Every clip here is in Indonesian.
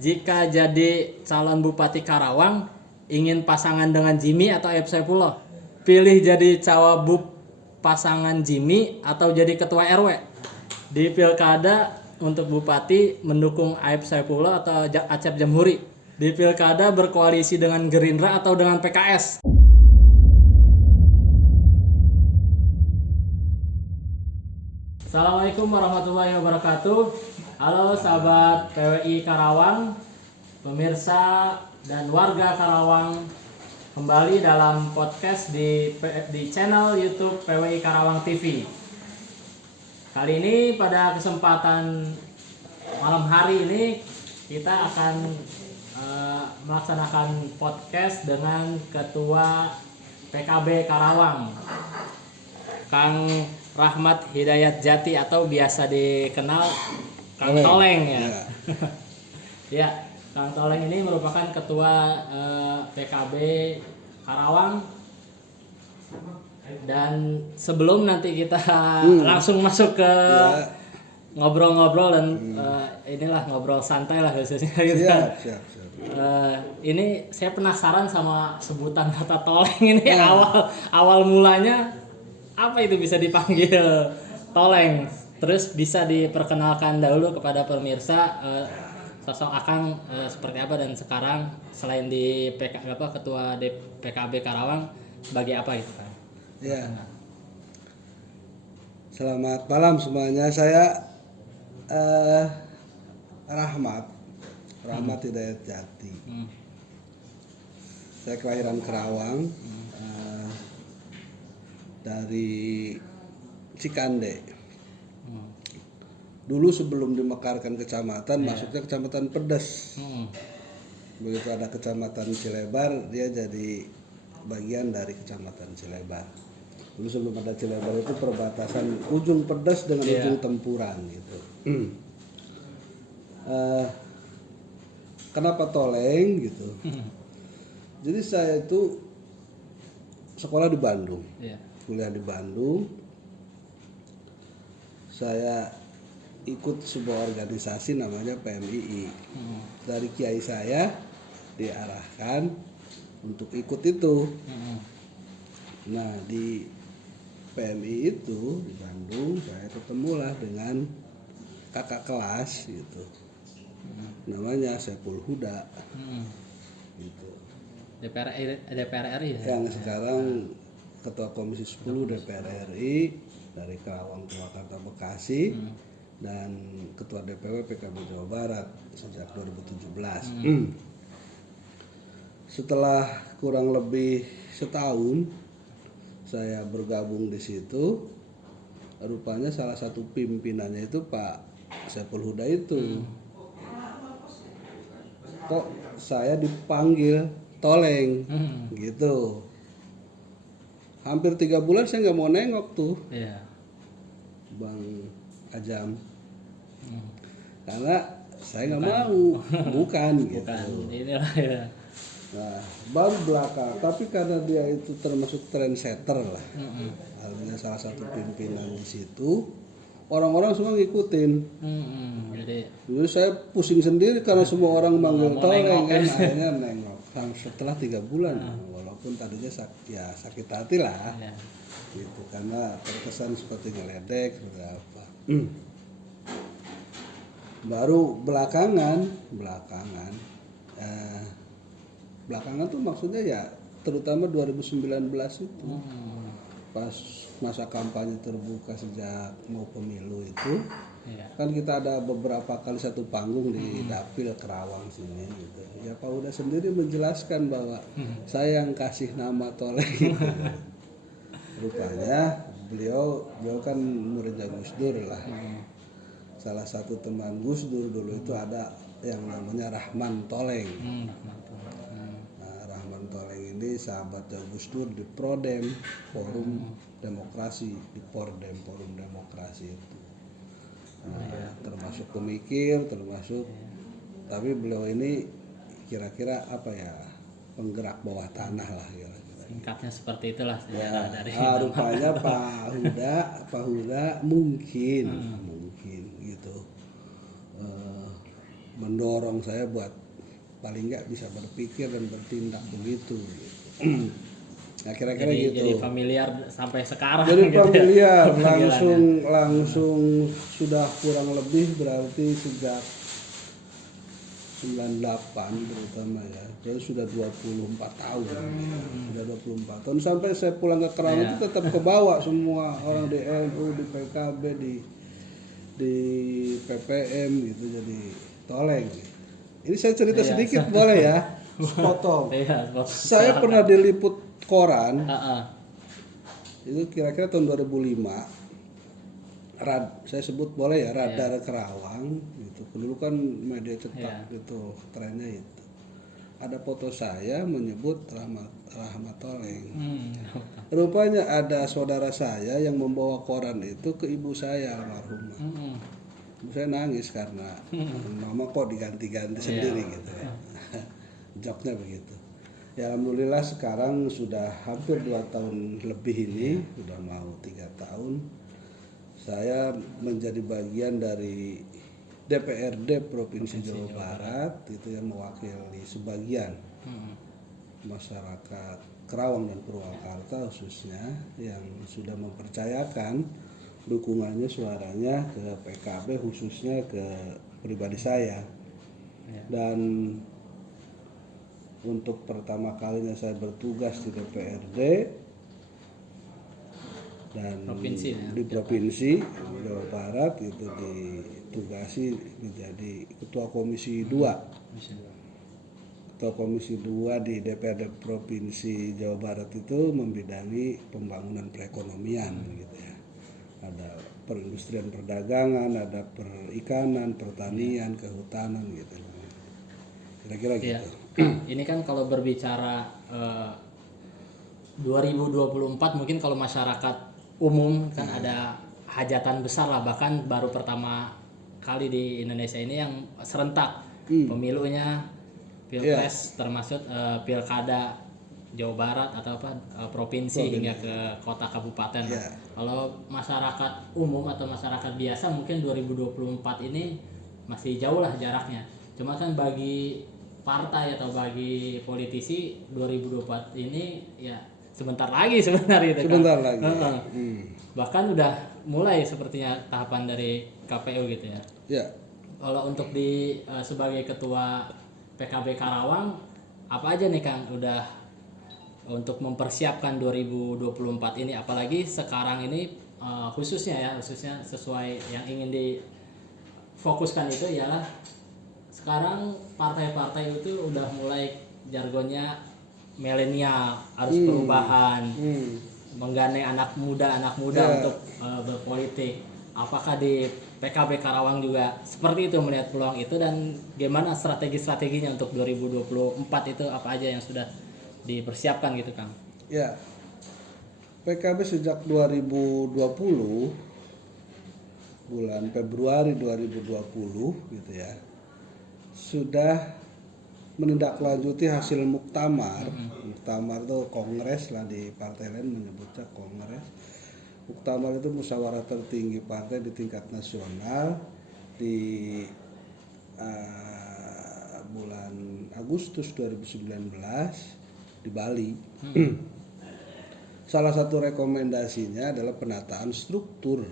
jika jadi calon Bupati Karawang ingin pasangan dengan Jimmy atau Aib Saipullah? Pilih jadi cawagup pasangan Jimmy atau jadi ketua RW? Di pilkada untuk Bupati mendukung Aib Saipullah atau Acep Jamhuri? Di pilkada berkoalisi dengan Gerindra atau dengan PKS? Assalamualaikum warahmatullahi wabarakatuh. Halo sahabat PWI Karawang, pemirsa dan warga Karawang, kembali dalam podcast di channel YouTube PWI Karawang TV. Kali ini pada kesempatan malam hari ini kita akan melaksanakan podcast dengan Ketua PKB Karawang, Kang Rahmat Hidayat Jati atau biasa dikenal Kang Toleng ya. Ya, Kang Toleng ini merupakan ketua PKB Karawang. Dan sebelum nanti kita langsung masuk ke ngobrol-ngobrol dan inilah ngobrol santai lah khususnya gitu kan. Siap. Ini saya penasaran sama sebutan kata Toleng ini. Awal mulanya apa itu bisa dipanggil Toleng? Terus bisa diperkenalkan dahulu kepada pemirsa sosok Akang seperti apa, dan sekarang selain di ketua PKB Karawang sebagai apa itu kan? Ya. Selamat malam semuanya. Saya Rahmat Hidayat Jati. Saya kelahiran Karawang. Dari Cikande. Dulu sebelum dimekarkan kecamatan, masuknya kecamatan Pedes. Begitu ada kecamatan Cilebar, dia jadi bagian dari kecamatan Cilebar. Dulu sebelum ada Cilebar itu perbatasan ujung Pedes dengan ujung Tempuran gitu. Kenapa Toleng gitu? Jadi saya itu sekolah di Bandung. Kuliah di Bandung, saya ikut sebuah organisasi namanya PMII. Dari kiai saya diarahkan untuk ikut itu. Nah, di PMI itu di Bandung saya ketemulah dengan kakak kelas gitu, namanya Saipul Huda, gitu. DPR RI ya? Yang sekarang Ketua Komisi 10 DPR RI dari Karawang, Purwakarta, Bekasi, dan Ketua DPW PKB Jawa Barat sejak 2017. Setelah kurang lebih setahun saya bergabung di situ, rupanya salah satu pimpinannya itu Pak Saipul Huda itu. Kok saya dipanggil Toleng gitu. Hampir 3 bulan saya nggak mau nengok tuh, Bang Ajam, karena saya nggak mau, bukan gitu. Inilah ya. Nah, baru belakang, tapi karena dia itu termasuk trendsetter lah, artinya salah satu pimpinan di situ, orang-orang semua ngikutin. Jadi saya pusing sendiri karena semua orang manggil Toleng kan, akhirnya nengok. Setelah 3 bulan, walaupun tadinya sakit hati lah, gitu, karena terkesan seperti ngeledek seperti apa. Baru belakangan tuh maksudnya ya terutama 2019 itu, pas masa kampanye terbuka sejak mau pemilu itu. Kan kita ada beberapa kali satu panggung di Dapil Karawang sini gitu. Ya Pak Huda sendiri menjelaskan bahwa saya yang kasih nama Toleng gitu. Rupanya beliau kan muridnya Gus Dur lah. Salah satu teman Gus Dur dulu itu ada yang namanya Rahman Toleng. Nah, Rahman Toleng ini sahabatnya Gus Dur di Prodem, Forum Demokrasi, di Forum Demokrasi itu. Termasuk pemikir, tapi beliau ini kira-kira apa ya, penggerak bawah tanah lah kira-kira. Singkatnya seperti itulah dari rupanya Pak Huda mungkin gitu mendorong saya buat paling nggak bisa berpikir dan bertindak begitu. Nah kira-kira gitu. Jadi familiar sampai sekarang. Jadi gitu familiar, ya. langsung sudah kurang lebih berarti sejak 98 terutama ya. Jadi sudah 24 tahun. Sudah 24 tahun sampai saya pulang ke Kerawang itu tetap kebawa semua orang di NU, di PKB, di PPM gitu, jadi toleng. Ini saya cerita sedikit boleh ya? Sepotong. Saya pernah diliput koran. Itu kira-kira tahun 2005. Saya sebut boleh ya, Radar Kerawang gitu. Dulu kan media cetak gitu, trennya itu. Ada foto saya menyebut Rahmat Toleng. Rupanya ada saudara saya yang membawa koran itu ke ibu saya almarhumah. Ibu saya nangis karena mama kok diganti-ganti sendiri gitu ya. Joknya begitu. Ya alhamdulillah sekarang sudah hampir 2 tahun lebih ini, sudah mau 3 tahun. Saya menjadi bagian dari DPRD Provinsi Jawa Barat, itu yang mewakili sebagian masyarakat Kerawang dan Purwakarta khususnya yang sudah mempercayakan dukungannya, suaranya ke PKB, khususnya ke pribadi saya. Dan untuk pertama kalinya saya bertugas di DPRD dan di provinsi Jawa Barat itu ditugasi menjadi ketua komisi 2. Ketua komisi 2 di DPRD Provinsi Jawa Barat itu membidangi pembangunan perekonomian gitu ya. Ada perindustrian perdagangan, ada perikanan, pertanian, kehutanan gitu. Kira-kira gitu. Ini kan kalau berbicara 2024 mungkin kalau masyarakat umum kan ada hajatan besar lah, bahkan baru pertama kali di Indonesia ini yang serentak pemilunya, pilpres termasuk pilkada Jawa Barat atau provinsi hingga ke kota kabupaten. Kalau masyarakat umum atau masyarakat biasa mungkin 2024 ini masih jauh lah jaraknya. Cuma kan bagi partai atau bagi politisi 2024 ini ya sebentar lagi sebenarnya itu sebentar lagi. Bahkan udah mulai sepertinya tahapan dari KPU gitu ya. Kalau untuk sebagai ketua PKB Karawang apa aja nih Kang udah untuk mempersiapkan 2024 ini, apalagi sekarang ini khususnya sesuai yang ingin difokuskan itu ialah sekarang partai-partai itu udah mulai jargonnya milenial, harus perubahan, menggandeng anak muda untuk berpolitik. Apakah di PKB Karawang juga seperti itu melihat peluang itu, dan gimana strategi-strateginya untuk 2024 itu apa aja yang sudah dipersiapkan gitu Kang? Ya, PKB sejak 2020 bulan Februari 2020 gitu ya sudah menindaklanjuti hasil muktamar. Muktamar itu kongres lah, di partai lain menyebutnya kongres. Muktamar itu musyawarah tertinggi partai di tingkat nasional di bulan Agustus 2019 di Bali. Salah satu rekomendasinya adalah penataan struktur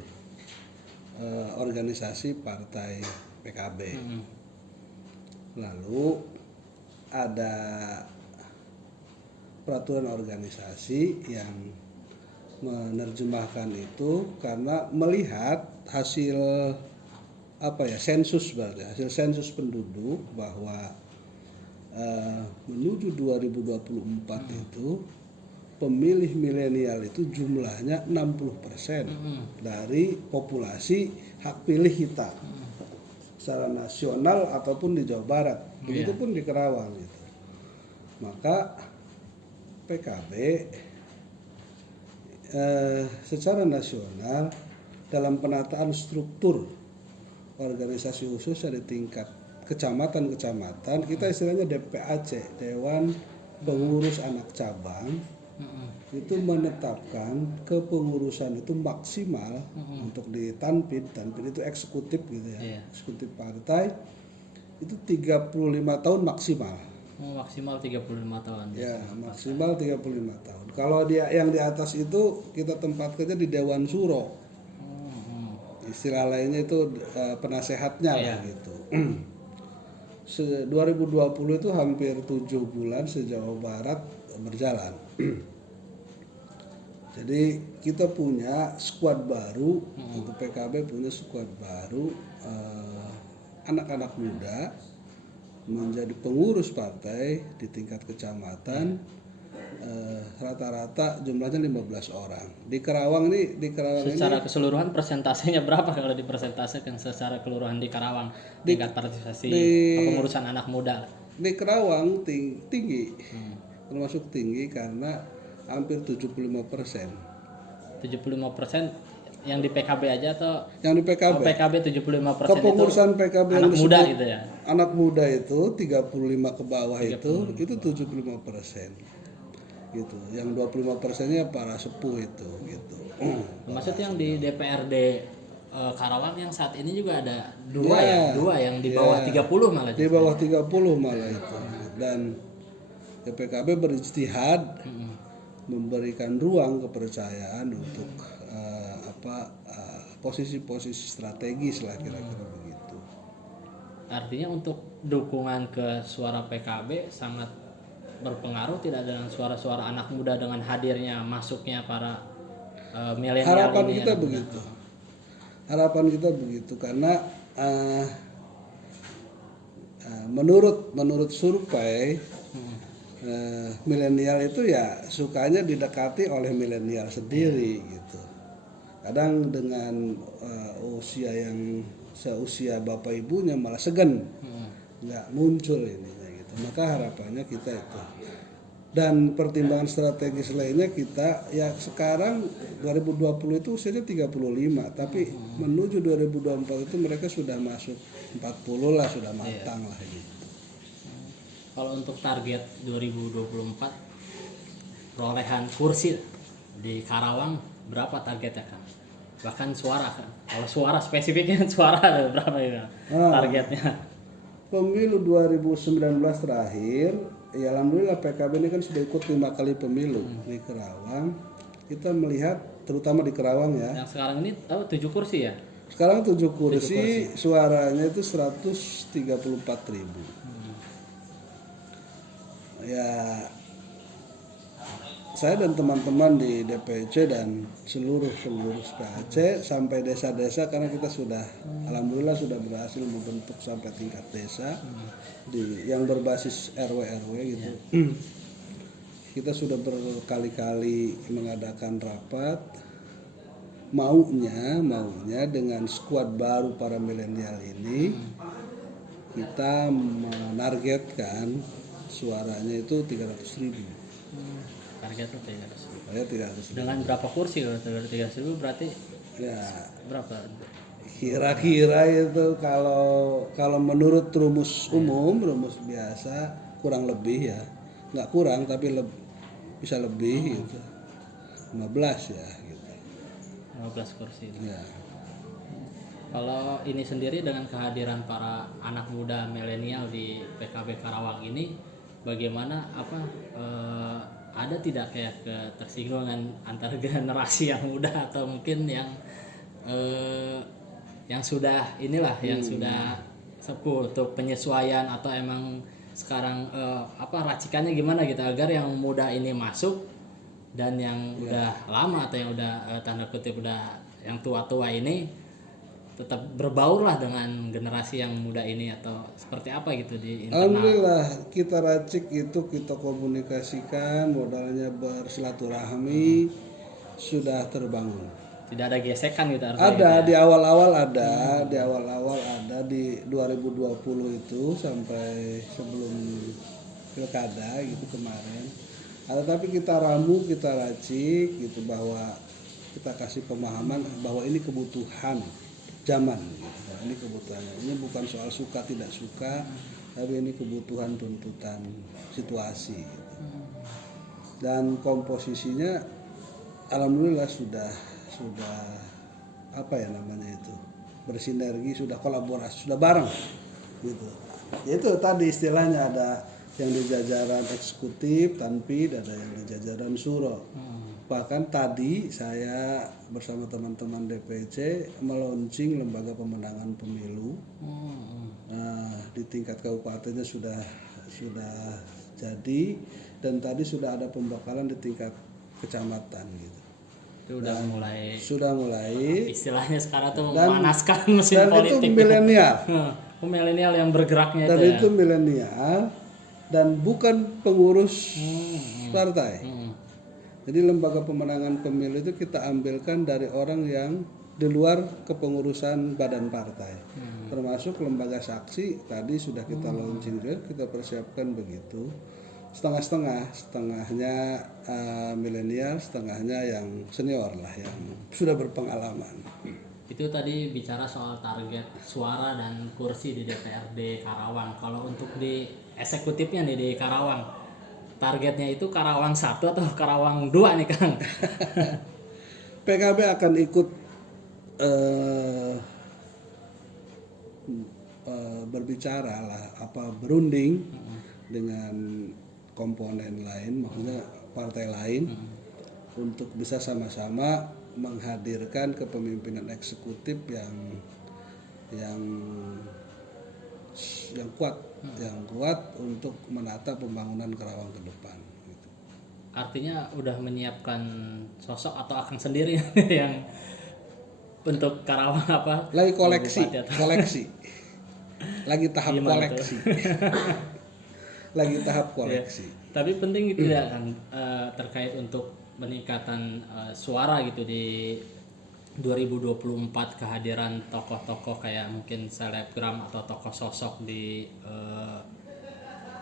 organisasi partai PKB. Lalu ada peraturan organisasi yang menerjemahkan itu karena melihat hasil sensus, berarti hasil sensus penduduk bahwa menuju 2024 itu pemilih milenial itu jumlahnya 60% dari populasi hak pilih kita secara nasional ataupun di Jawa Barat, begitupun di Kerawang gitu. Maka PKB secara nasional dalam penataan struktur organisasi khususnya di tingkat kecamatan, kita istilahnya DPAC, Dewan Pengurus Anak Cabang, itu menetapkan kepengurusan itu maksimal untuk di Tanpid itu eksekutif gitu ya, eksekutif partai itu 35 tahun maksimal. Maksimal 35 tahun. Ya, maksimal 35 tahun. Kalau dia yang di atas itu kita tempatkannya di Dewan Suro. Istilah lainnya itu penasehatnya lah gitu. 2020 itu hampir 7 bulan se-Jawa Barat berjalan. Jadi kita punya squad baru, untuk PKB punya squad baru, anak-anak muda menjadi pengurus partai di tingkat kecamatan, rata-rata jumlahnya 15 orang. Di Karawang secara keseluruhan persentasenya berapa kalau dipresentasikan secara keseluruhan di Karawang tingkat partisipasi pengurusan anak muda? Di Karawang tinggi, termasuk tinggi karena hampir 75%. 75% yang di PKB aja atau yang di PKB? PKB 75% kepengurusan itu PKB anak muda gitu ya? Anak muda itu 35 ke bawah itu 75%. Gitu. Yang 25%-nya para sepuh itu gitu. Maksud yang di DPRD Karawang yang saat ini juga ada dua yang di bawah 30 malah. Di bawah 30 malah itu. Dan PKB berijtihad memberikan ruang kepercayaan untuk posisi-posisi strategis lah kira-kira begitu. Artinya untuk dukungan ke suara PKB sangat berpengaruh tidak dengan suara-suara anak muda dengan hadirnya masuknya para milenial. Harapan kita begitu. Harapan kita begitu karena menurut survei milenial itu ya sukanya didekati oleh milenial sendiri gitu. Kadang dengan usia yang seusia bapak ibunya malah segan, nggak muncul ininya gitu. Maka harapannya kita itu. Dan pertimbangan strategis lainnya kita ya sekarang 2020 itu usianya 35, tapi menuju 2024 itu mereka sudah masuk 40 lah, sudah matang lah gitu. Kalau untuk target 2024 perolehan kursi di Karawang berapa targetnya kan? Bahkan suara kan? Kalau suara spesifiknya suara ada berapa itu targetnya? Pemilu 2019 terakhir, ya alhamdulillah PKB ini kan sudah ikut 5 kali pemilu di Karawang. Kita melihat terutama di Karawang ya. Yang sekarang ini 7 kursi ya? Sekarang 7 kursi, suaranya itu 134.000. Ya, saya dan teman-teman di DPC dan seluruh PAC sampai desa-desa, karena kita sudah alhamdulillah sudah berhasil membentuk sampai tingkat desa yang berbasis RW gitu. Kita sudah berkali-kali mengadakan rapat, maunya dengan skuad baru para milenial ini kita menargetkan suaranya itu 300.000. Targetnya 300.000. Ya 300.000. Dengan berapa kursi kalau 300.000 berarti ya berapa? Kira-kira itu kalau menurut rumus umum, rumus biasa kurang lebih ya, nggak kurang tapi bisa lebih gitu, 15 ya gitu. 15 kursi. Ya. Kalau ini sendiri dengan kehadiran para anak muda milenial di PKB Karawang ini, bagaimana ada tidak kayak ketersinggungan antara generasi yang muda atau mungkin yang sudah yang sudah sepuh untuk penyesuaian, atau emang sekarang racikannya gimana gitu agar yang muda ini masuk dan yang udah lama atau yang udah tanda kutip udah yang tua-tua ini tetap berbaur lah dengan generasi yang muda ini, atau seperti apa gitu di internal? Alhamdulillah kita racik itu, kita komunikasikan, modalnya bersilaturahmi sudah terbangun. Tidak ada gesekan gitu artinya? Ada gitu ya? Di awal-awal ada di 2020 itu sampai sebelum pilkada gitu kemarin. Tapi kita ramu, kita racik gitu bahwa kita kasih pemahaman bahwa ini kebutuhan zaman gitu. Ini kebutuhannya, ini bukan soal suka tidak suka, tapi ini kebutuhan tuntutan situasi gitu. Dan komposisinya alhamdulillah sudah bersinergi, sudah kolaborasi, sudah bareng gitu. Itu tadi istilahnya ada yang di jajaran eksekutif, tanpid, ada yang di jajaran suro. Bahkan tadi saya bersama teman-teman DPC melaunching lembaga pemenangan pemilu. Nah, di tingkat kabupatennya sudah jadi, dan tadi sudah ada pembekalan di tingkat kecamatan gitu. Itu Sudah mulai. Istilahnya sekarang tuh Dan- memanaskan mesin Dan politik. itu milenial. Milenial yang bergeraknya Dan itu ya. itu milenial dan bukan pengurus partai. Jadi lembaga pemenangan pemilu itu kita ambilkan dari orang yang di luar kepengurusan badan partai. Termasuk lembaga saksi tadi sudah kita launching juga, kita persiapkan begitu. Setengahnya milenial, setengahnya yang senior lah, yang sudah berpengalaman. Itu tadi bicara soal target suara dan kursi di DPRD Karawang. Kalau untuk di eksekutifnya nih di Karawang, targetnya itu Karawang 1 atau Karawang 2 nih Kang? PKB akan ikut berbicara lah, berunding dengan komponen lain, maksudnya partai lain, untuk bisa sama-sama menghadirkan kepemimpinan eksekutif yang kuat untuk menata pembangunan Karawang ke depan. Gitu. Artinya udah menyiapkan sosok atau Akang sendiri yang untuk Karawang apa? Lagi koleksi. Lagi tahap Gimana koleksi. Lagi tahap koleksi. Tapi penting gitu ya kan, terkait untuk peningkatan suara gitu di 2024, kehadiran tokoh-tokoh kayak mungkin selebgram atau tokoh sosok di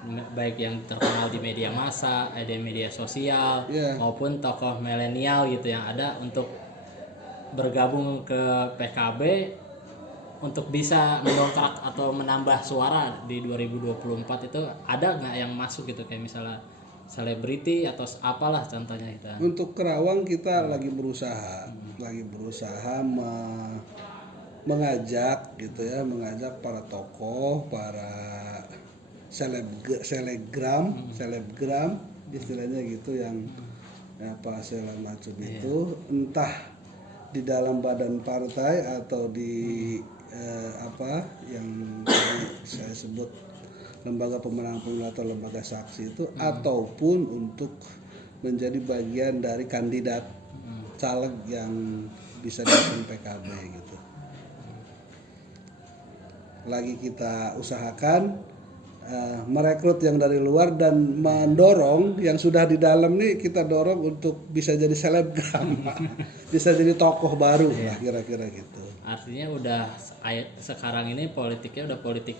baik yang terkenal di media massa, di media sosial, maupun tokoh milenial gitu yang ada untuk bergabung ke PKB untuk bisa mendongkrak atau menambah suara di 2024 itu ada nggak yang masuk gitu, kayak misalnya selebriti atau apalah contohnya kita. Untuk Kerawang kita lagi berusaha mengajak gitu ya, mengajak para tokoh, para selebgram istilahnya gitu, yang apa segala macam itu, entah di dalam badan partai atau di yang tadi saya sebut lembaga pemenangan pemilu atau lembaga saksi itu, ataupun untuk menjadi bagian dari kandidat caleg yang bisa diusung PKB gitu. Lagi kita usahakan merekrut yang dari luar dan mendorong yang sudah di dalam nih, kita dorong untuk bisa jadi selebgram, bisa jadi tokoh baru lah kira-kira gitu. Artinya udah sekarang ini politiknya udah politik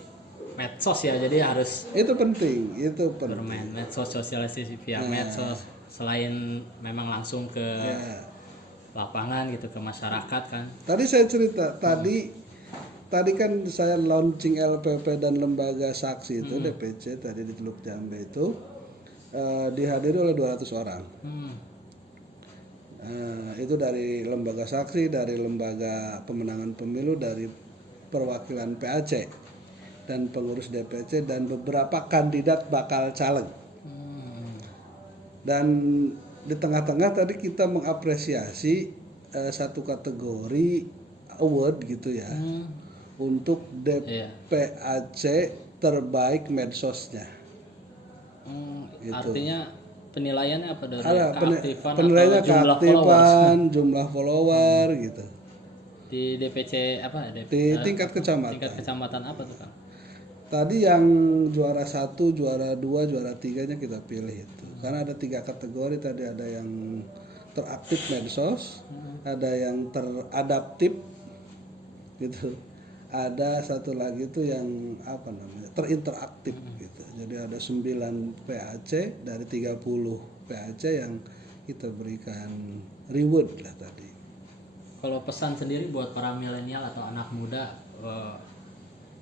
medsos ya, jadi harus Itu penting. bermain medsos, sosialisasi via medsos, selain memang langsung ke lapangan gitu, ke masyarakat kan. Tadi saya cerita, tadi kan saya launching LPP dan lembaga saksi itu DPC tadi di Teluk Jambe itu dihadiri oleh 200 orang. Itu dari lembaga saksi, dari lembaga pemenangan pemilu, dari perwakilan PAC dan pengurus DPC dan beberapa kandidat bakal caleg. Dan di tengah-tengah tadi kita mengapresiasi satu kategori award gitu ya, untuk DPAC terbaik medsosnya. Gitu. Artinya penilaiannya apa dari keaktifan penilaiannya atau jumlah keaktifan, jumlah follower gitu. Di DPC apa? Di tingkat kecamatan. Tingkat kecamatan apa tuh Kang? Tadi yang juara 1, juara 2, juara 3-nya kita pilih itu. Karena ada 3 kategori tadi, ada yang teraktif medsos, ada yang teradaptif gitu. Ada satu lagi itu yang terinteraktif gitu. Jadi ada 9 PAC dari 30 PAC yang kita berikan reward lah tadi. Kalau pesan sendiri buat para milenial atau anak muda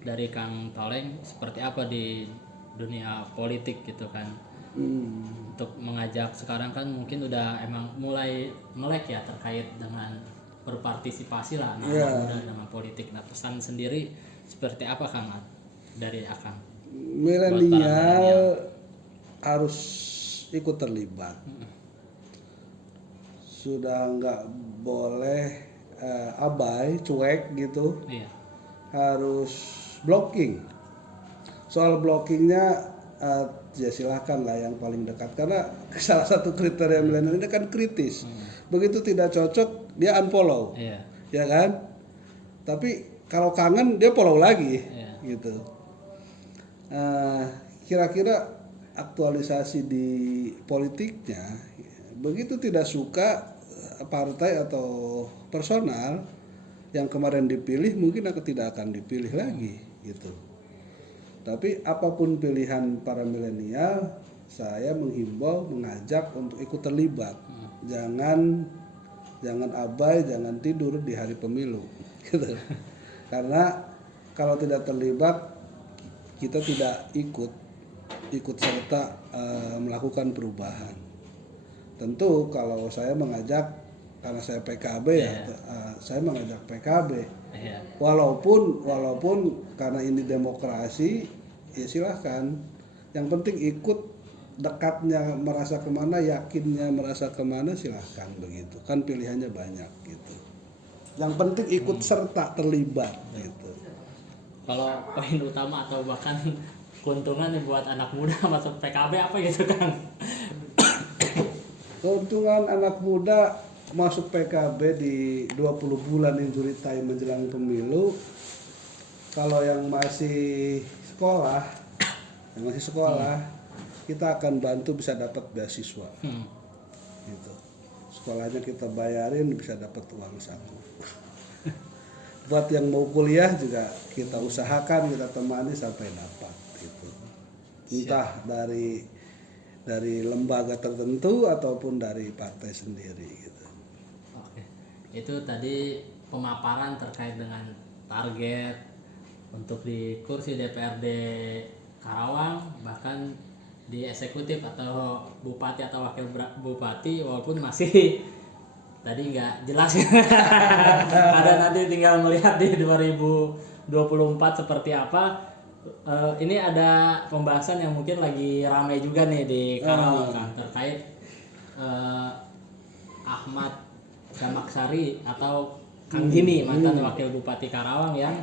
dari Kang Toleng seperti apa di dunia politik gitu kan, untuk mengajak sekarang kan mungkin udah emang mulai melek ya terkait dengan berpartisipasi lah anak muda dengan politik. Nah, pesan sendiri seperti apa Kang dari Akang? milenial harus ikut terlibat. Sudah nggak boleh abai, cuek gitu. Iya. Harus blocking. Soal blockingnya ya silahkan lah yang paling dekat, karena salah satu kriteria milenial ini kan kritis. Begitu tidak cocok dia unfollow, Iya. ya kan? Tapi kalau kangen dia follow lagi, gitu. Kira-kira aktualisasi di politiknya, begitu tidak suka partai atau personal yang kemarin dipilih, mungkin tidak akan dipilih lagi, gitu. Tapi apapun pilihan para milenial, saya menghimbau, mengajak untuk ikut terlibat. Jangan abai, jangan tidur di hari pemilu, gitu. Karena kalau tidak terlibat, kita tidak ikut serta melakukan perubahan. Tentu kalau saya mengajak, karena saya PKB saya mengajak PKB. Walaupun karena ini demokrasi, ya silahkan. Yang penting ikut, dekatnya merasa kemana, yakinnya merasa kemana, silahkan begitu. Kan pilihannya banyak gitu. Yang penting ikut serta terlibat gitu. Kalau poin utama atau bahkan keuntungan buat anak muda masuk PKB apa gitu Kang? Keuntungan anak muda masuk PKB di 20 bulan injury time menjelang pemilu, kalau yang masih sekolah, kita akan bantu bisa dapat beasiswa. Gitu. Sekolahnya kita bayarin, bisa dapat uang saku. Buat yang mau kuliah juga kita usahakan, kita temani sampai dapat gitu. Entah dari lembaga tertentu ataupun dari partai sendiri gitu. Oke. Itu tadi pemaparan terkait dengan target untuk di kursi DPRD Karawang, bahkan di eksekutif atau bupati atau wakil bupati, walaupun masih tadi nggak jelas. Ada nanti tinggal melihat di 2024 seperti apa. Ini ada pembahasan yang mungkin lagi ramai juga nih di Karawang kan, terkait Ahmad Damaksari atau Kang Jimmy, mantan wakil bupati Karawang yang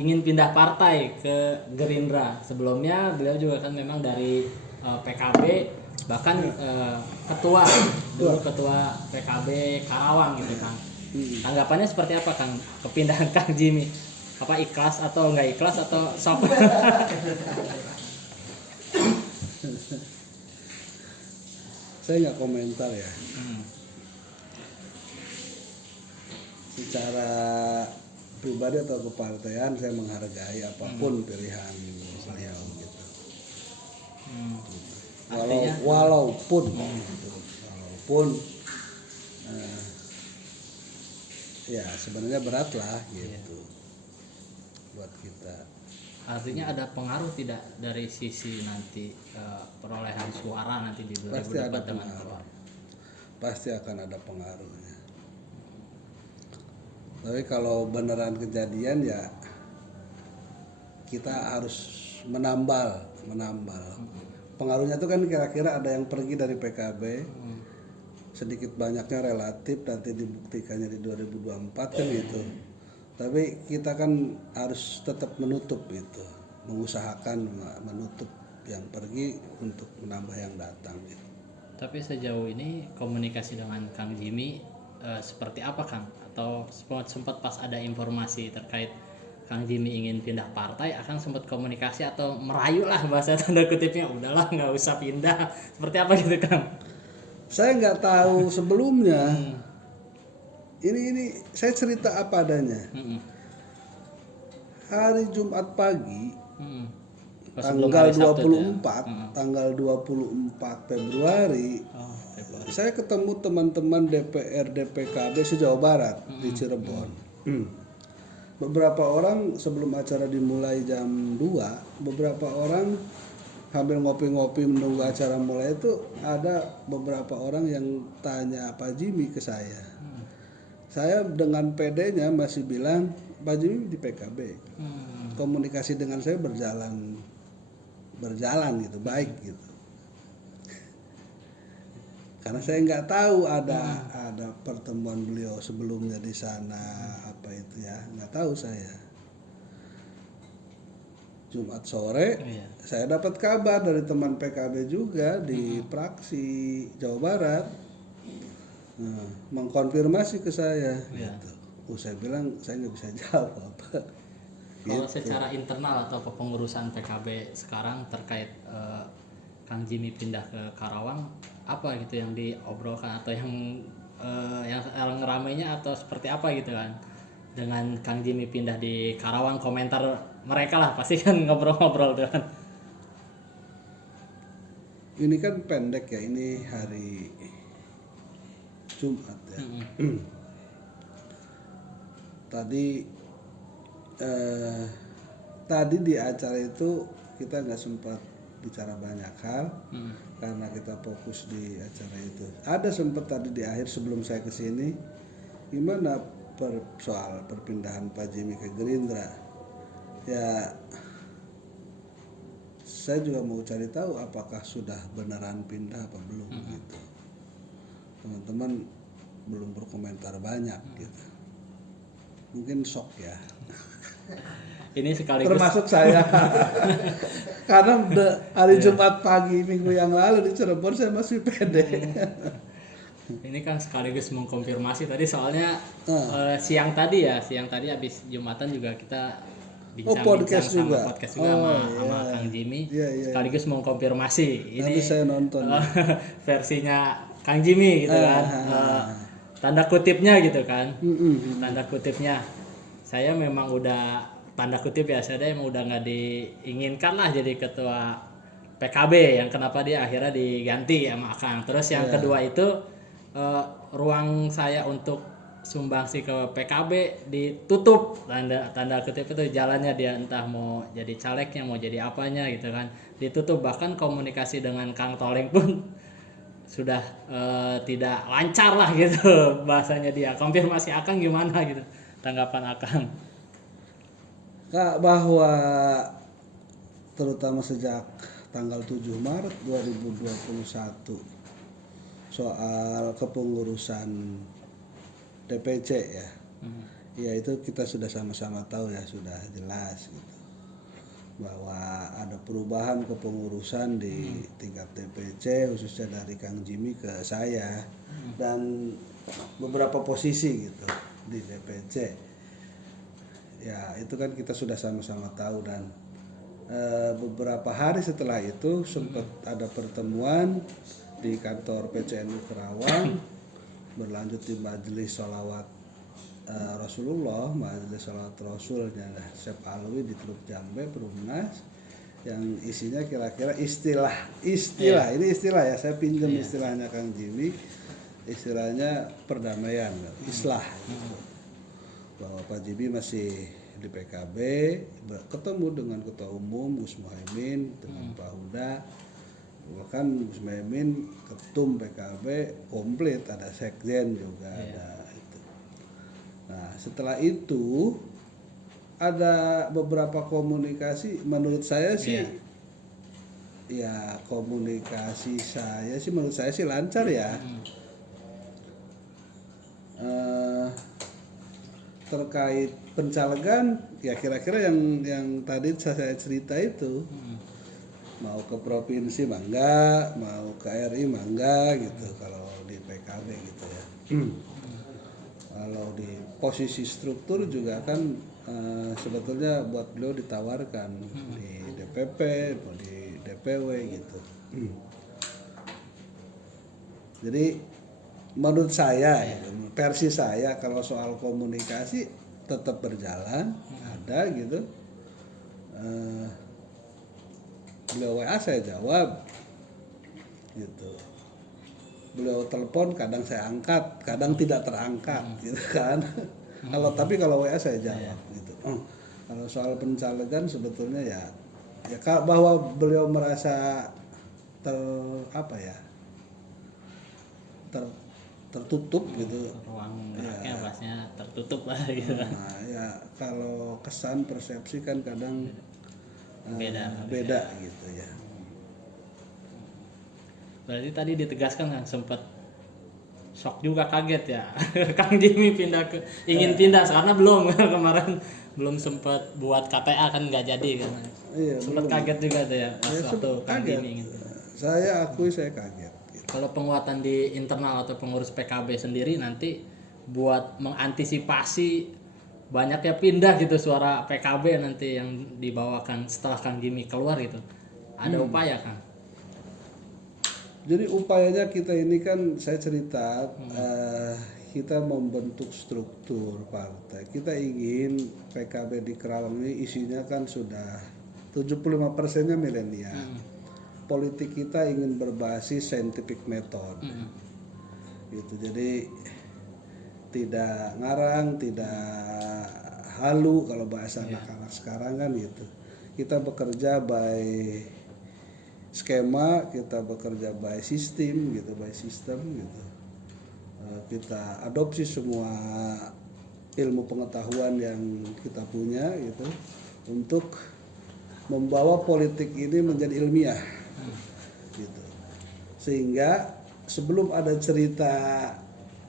ingin pindah partai ke Gerindra. Sebelumnya beliau juga kan memang dari PKB, bahkan ketua PKB Karawang gitu Kang. Tanggapannya seperti apa Kang kepindahan Kang Jimmy? Apa ikhlas atau nggak ikhlas atau sok? Saya nggak komentar ya. Secara pribadi atau kepartaian saya menghargai apapun pilihan beliau gitu. Walaupun ya sebenarnya berat lah gitu buat kita. Artinya ada pengaruh tidak dari sisi nanti perolehan suara nanti di 2024 dengan Pasti akan ada pengaruhnya. Tapi kalau beneran kejadian ya kita harus menambal. Pengaruhnya itu kan kira-kira ada yang pergi dari PKB, sedikit banyaknya relatif, nanti dibuktikannya di 2024 kan gitu. Tapi kita kan harus tetap menutup itu, mengusahakan menutup yang pergi untuk menambah yang datang gitu. Tapi sejauh ini komunikasi dengan Kang Jimmy seperti apa Kang? Atau sempat pas ada informasi terkait Kang Jimmy ingin pindah partai, akan sempat komunikasi atau merayu lah bahasa tanda kutipnya, udahlah nggak usah pindah, seperti apa gitu Kang? Saya nggak tahu sebelumnya. Ini saya cerita apa adanya. Hari Jumat pagi, tanggal 24, tanggal 24 Februari, saya ketemu teman-teman DPRD PKB se-Jawa Barat di Cirebon. Beberapa orang sebelum acara dimulai jam 2, beberapa orang sambil ngopi-ngopi menunggu acara mulai itu, ada beberapa orang yang tanya Pak Jimmy ke saya. Saya dengan PD-nya masih bilang Pak Jimmy di PKB. komunikasi dengan saya berjalan gitu, baik gitu. Karena saya nggak tahu ada pertemuan beliau sebelumnya di sana apa itu ya, nggak tahu saya. Jumat sore saya dapat kabar dari teman PKB juga di praksi Jawa Barat, mengkonfirmasi ke saya. Gitu. Saya bilang saya nggak bisa jawab. Kalau secara internal atau kepengurusan PKB sekarang terkait Kang Jimmy pindah ke Karawang, apa gitu yang diobrolkan atau yang ramainya atau seperti apa gitu kan dengan Kang Jimmy pindah di Karawang, komentar mereka lah pasti kan ngobrol-ngobrol tuh kan. Ini kan pendek ya, ini hari Jumat ya. Tadi di acara itu kita nggak sempat bicara banyak hal karena kita fokus di acara itu. Ada sempat tadi di akhir sebelum saya kesini, gimana soal perpindahan Pak Jimmy ke Gerindra. Ya, saya juga mau cari tahu apakah sudah beneran pindah apa belum gitu. Teman-teman belum berkomentar banyak gitu. Mungkin shock ya. Ini sekaligus termasuk saya. Karena hari Jumat pagi minggu yang lalu di Cirebon saya masih pede. Ini kan sekaligus mengkonfirmasi tadi soalnya siang tadi habis Jumatan juga kita bincang-bincang sama podcast juga sama Kang Jimmy. Sekaligus mengkonfirmasi. Ini nanti saya nonton versinya Kang Jimmy gitu kan. Tanda kutipnya gitu kan. Tanda kutipnya. Saya memang udah tanda kutip ya, saya emang udah nggak diinginkan lah jadi ketua PKB, yang kenapa dia akhirnya diganti sama Akang. Terus yang kedua itu ruang saya untuk sumbangsi ke PKB ditutup, tanda kutip itu, jalannya dia entah mau jadi calegnya mau jadi apanya gitu kan ditutup. Bahkan komunikasi dengan Kang Toleng pun sudah tidak lancar lah gitu bahasanya dia. Konfirmasi Akang gimana gitu, tanggapan Akang? Kak, bahwa terutama sejak tanggal 7 Maret 2021 soal kepengurusan DPC ya. Ya itu kita sudah sama-sama tahu ya, sudah jelas gitu. Bahwa ada perubahan kepengurusan di tingkat DPC khususnya dari Kang Jimmy ke saya dan beberapa posisi gitu di DPC. Ya itu kan kita sudah sama-sama tahu, dan beberapa hari setelah itu sempat ada pertemuan di kantor PCNU Karawang, berlanjut di majelis sholawat Rasulullah, majelis sholawat Rasulnya Syekh Alwi di Teluk Jambe, Perumnas, yang isinya kira-kira istilah ini istilah ya, saya pinjam istilahnya Kang Jimmy, istilahnya perdamaian, islah gitu. Bahwa Pak Jimmy masih di PKB, ketemu dengan Ketua Umum Gus Muhaimin, dengan Pak Huda, bahkan Gus Muhaimin ketum PKB komplit, ada sekjen juga ada itu. Nah setelah itu ada beberapa komunikasi, menurut saya sih ya komunikasi saya sih menurut saya sih lancar ya. Terkait pencalegan ya kira-kira yang tadi saya cerita itu, mau ke provinsi mangga, mau ke RI mangga gitu kalau di PKB gitu ya. Kalau di posisi struktur juga kan sebetulnya buat beliau ditawarkan di DPP, di DPW gitu. Jadi menurut saya, versi saya, kalau soal komunikasi tetap berjalan, ada gitu. Beliau WA saya jawab, gitu. Beliau telepon kadang saya angkat, kadang tidak terangkat, gitu kan. Kalau WA saya jawab, gitu. Kalau soal pencalegan sebetulnya ya bahwa beliau merasa tertutup gitu. Ruang geraknya pasnya tertutup lah gitu. Nah ya kalau kesan persepsi kan kadang Beda gitu ya. Berarti tadi ditegaskan kan sempat shock juga, kaget ya. Kang Jimmy ingin pindah karena belum kemarin belum sempat buat KTA kan nggak jadi kan. Iya, Sempat kaget juga tuh ya pas waktu Kang kaget. Jimmy ingin. Saya akui saya kaget gitu. Kalau penguatan di internal atau pengurus PKB sendiri nanti buat mengantisipasi banyaknya pindah gitu suara PKB nanti yang dibawakan setelah Kang Jimmy keluar gitu. Ada upaya Kang? Jadi upayanya kita ini kan saya cerita kita membentuk struktur partai. Kita ingin PKB di Kerawang ini isinya kan sudah 75%-nya milenial. Politik kita ingin berbasis scientific method. Gitu. Jadi tidak ngarang, tidak halu kalau bahasa anak-anak sekarang kan gitu. Kita bekerja by skema, kita bekerja by sistem gitu, gitu. Kita adopsi semua ilmu pengetahuan yang kita punya gitu untuk membawa politik ini menjadi ilmiah gitu. Sehingga sebelum ada cerita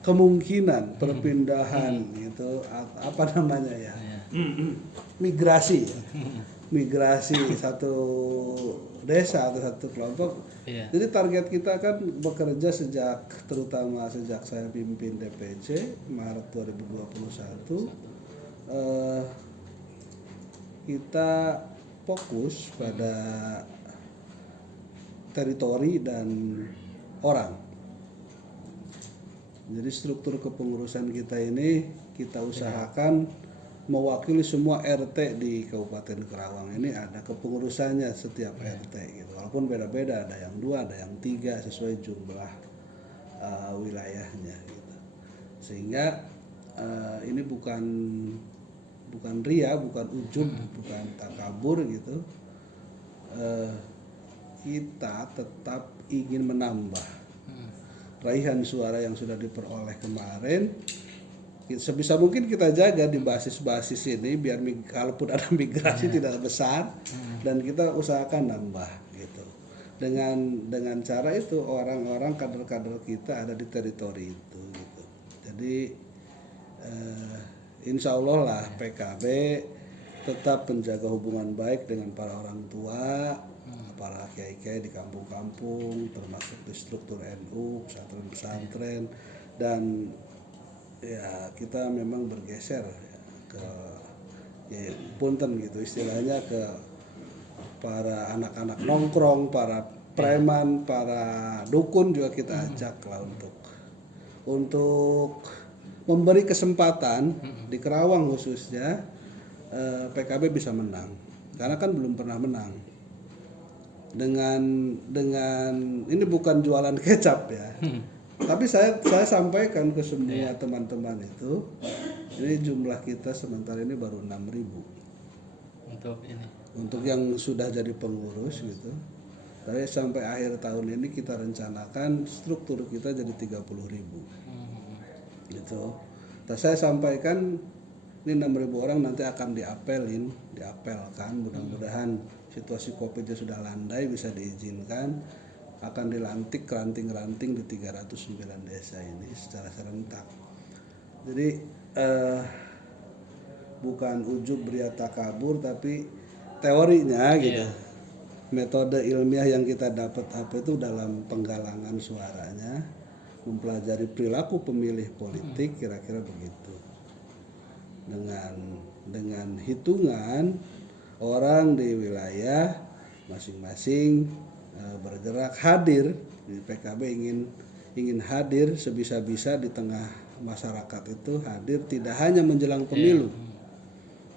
kemungkinan perpindahan gitu apa namanya ya, migrasi satu desa atau satu kelompok. Jadi target kita kan bekerja terutama sejak saya pimpin DPC Maret 2021 kita fokus pada teritori dan orang. Jadi struktur kepengurusan kita ini kita usahakan mewakili semua RT di Kabupaten Kerawang ini ada kepengurusannya setiap RT gitu. Walaupun beda-beda, ada yang 2, ada yang 3 sesuai jumlah wilayahnya gitu. Sehingga ini bukan ria, bukan ujub, bukan takabur gitu. Kita tetap ingin menambah raihan suara yang sudah diperoleh kemarin. Sebisa mungkin kita jaga di basis-basis ini biar kalaupun ada migrasi tidak besar dan kita usahakan nambah gitu. Dengan cara itu orang-orang kader-kader kita ada di teritori itu gitu. Jadi insya Allah lah PKB tetap menjaga hubungan baik dengan para orang tua, para kiai-kiai di kampung-kampung, termasuk di struktur NU, pesantren-pesantren, dan ya kita memang bergeser ke punten gitu istilahnya ke para anak-anak nongkrong, para preman, para dukun juga kita ajak lah untuk memberi kesempatan di Kerawang khususnya PKB bisa menang karena kan belum pernah menang dengan ini bukan jualan kecap ya. Tapi saya sampaikan ke semua teman-teman itu, ini jumlah kita sementara ini baru 6.000 untuk yang sudah jadi pengurus gitu. Tapi sampai akhir tahun ini kita rencanakan struktur kita jadi 30.000 gitu. Nah, saya sampaikan ini 6.000 orang nanti akan diapelkan, mudah-mudahan situasi COVID sudah landai bisa diizinkan. Akan dilantik ranting-ranting di 309 desa ini secara serentak. Jadi bukan ujub ria takabur tapi teorinya gitu. Metode ilmiah yang kita dapat itu dalam penggalangan suaranya, mempelajari perilaku pemilih politik kira-kira begitu. Dengan hitungan orang di wilayah masing-masing bergerak hadir di PKB ingin hadir sebisa-bisa di tengah masyarakat itu hadir tidak hanya menjelang pemilu.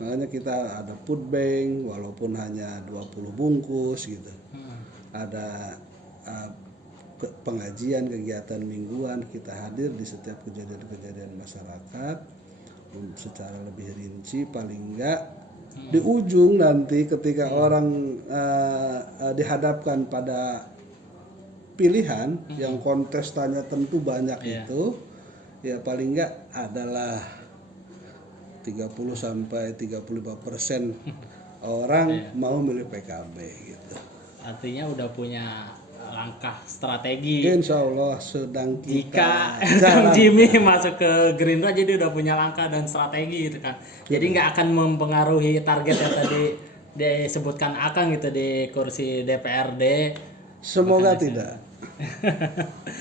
Makanya kita ada food bank walaupun hanya 20 bungkus gitu. Ada pengajian kegiatan mingguan kita hadir di setiap kejadian-kejadian masyarakat secara lebih rinci paling enggak di ujung nanti ketika orang dihadapkan pada pilihan yang kontestannya tentu banyak itu ya paling enggak adalah 30 sampai 35% orang mau milih PKB gitu. Artinya udah punya langkah strategi. Insya Allah sedang Jika kita Kang jalan. Jimmy masuk ke Gerindra, jadi udah punya langkah dan strategi gitu kan. Jadi nggak akan mempengaruhi target yang tadi disebutkan Akang gitu di kursi DPRD. Semoga tidak.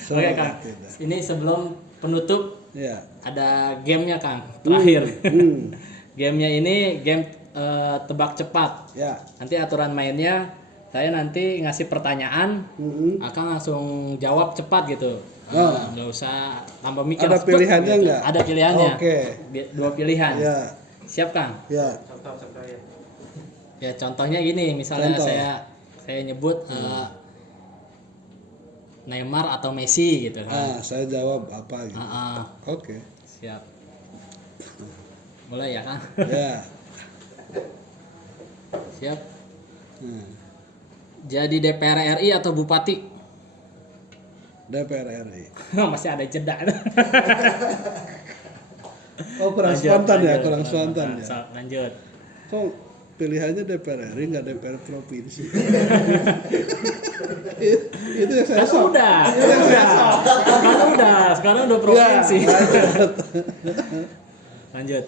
Oke Kang, tidak. ini sebelum penutup Ya. ada gamenya Kang, terakhir. Hmm. Gamenya ini game tebak cepat. Ya. Nanti aturan mainnya, saya nanti ngasih pertanyaan, Mm-mm. Akang langsung jawab cepat gitu. Oh. Nggak usah tambah mikir. Ada cepet pilihannya gitu. nggak? Ada pilihannya. Oke. 2 pilihan. Ya. Siap Kang? Ya. Ya contohnya gini, misalnya Contoh. saya nyebut Neymar atau Messi gitu kan. Saya jawab apa gitu. Oke. Siap. Mulai ya Kang? Ya. Siap. Nah, Jadi DPR RI atau bupati? DPR RI. Masih ada jeda. Oh, kurang Lanjut, spontan ya, lanjut. kurang spontan ya. Lanjut. Kok pilihannya DPR RI nggak DPR provinsi? Itu yang saya Kan sok. udah. Sekarang udah provinsi. Ya, lanjut. Lanjut.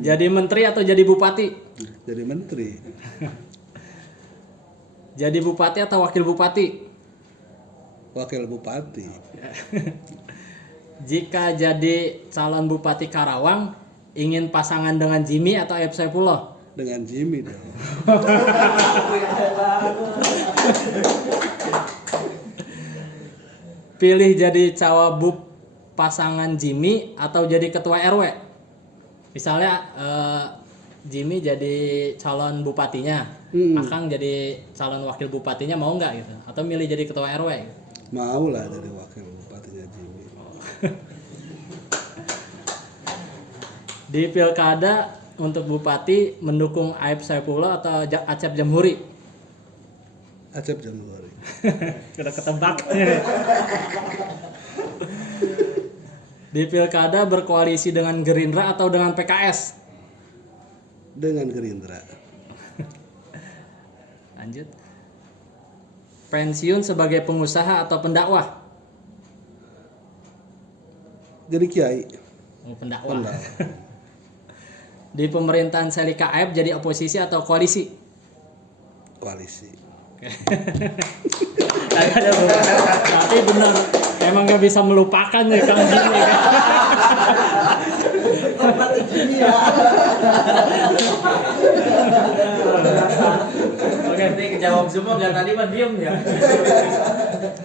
Jadi menteri atau jadi bupati? Jadi menteri. Jadi bupati atau wakil bupati? Wakil bupati. Jika jadi calon bupati Karawang, ingin pasangan dengan Jimmy atau Aib Saifullah? Dengan Jimmy dong. Pilih jadi cawagup pasangan Jimmy atau jadi ketua RW? Misalnya Jimmy jadi calon bupatinya, Akang jadi calon wakil bupatinya, mau nggak gitu? Atau milih jadi ketua RW? Gitu? Mau lah jadi wakil bupatinya Jimmy. Di pilkada untuk bupati mendukung Aib Saifullah atau Acep Jamhuri? Acep Januari. Udah ketebak. Di pilkada berkoalisi dengan Gerindra atau dengan PKS? Dengan Gerindra. Lanjut. Pensiun sebagai pengusaha atau pendakwah? Jadi kiai. Oh, pendakwah. Pendakwah. Di pemerintahan Selika Aib jadi oposisi atau koalisi? Koalisi. Tapi benar, emang gak bisa melupakan ya Kang Jimmy kan? Oke, Nanti kejawab semua nggak tadi mah diem ya.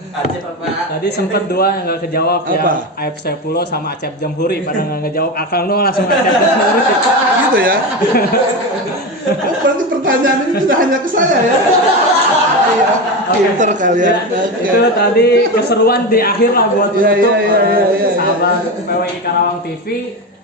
Acep apa? tadi sempat 2 yang gak kejawab ya, Apa? Aib Saifullah sama Acep Jamhuri, pada gak ngejawab Akang dong langsung Acep Jamhuri. Gitu ya. Oh, berarti pertanyaan ini tidak hanya ke saya ya. Iya, pinter kalian. Ya, itu tadi keseruan di akhir lah buat Iya, YouTube iya. sahabat PWI Karawang TV.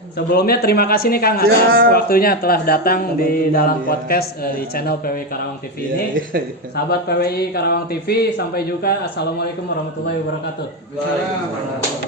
Sebelumnya terima kasih nih Kang atas Siap. waktunya telah datang di Teman-teman, dalam ya. podcast di channel PWI Karawang TV Iya, ini. iya. Sahabat PWI Karawang TV, sampai juga. Assalamualaikum warahmatullahi wabarakatuh. Waalaikumsalam.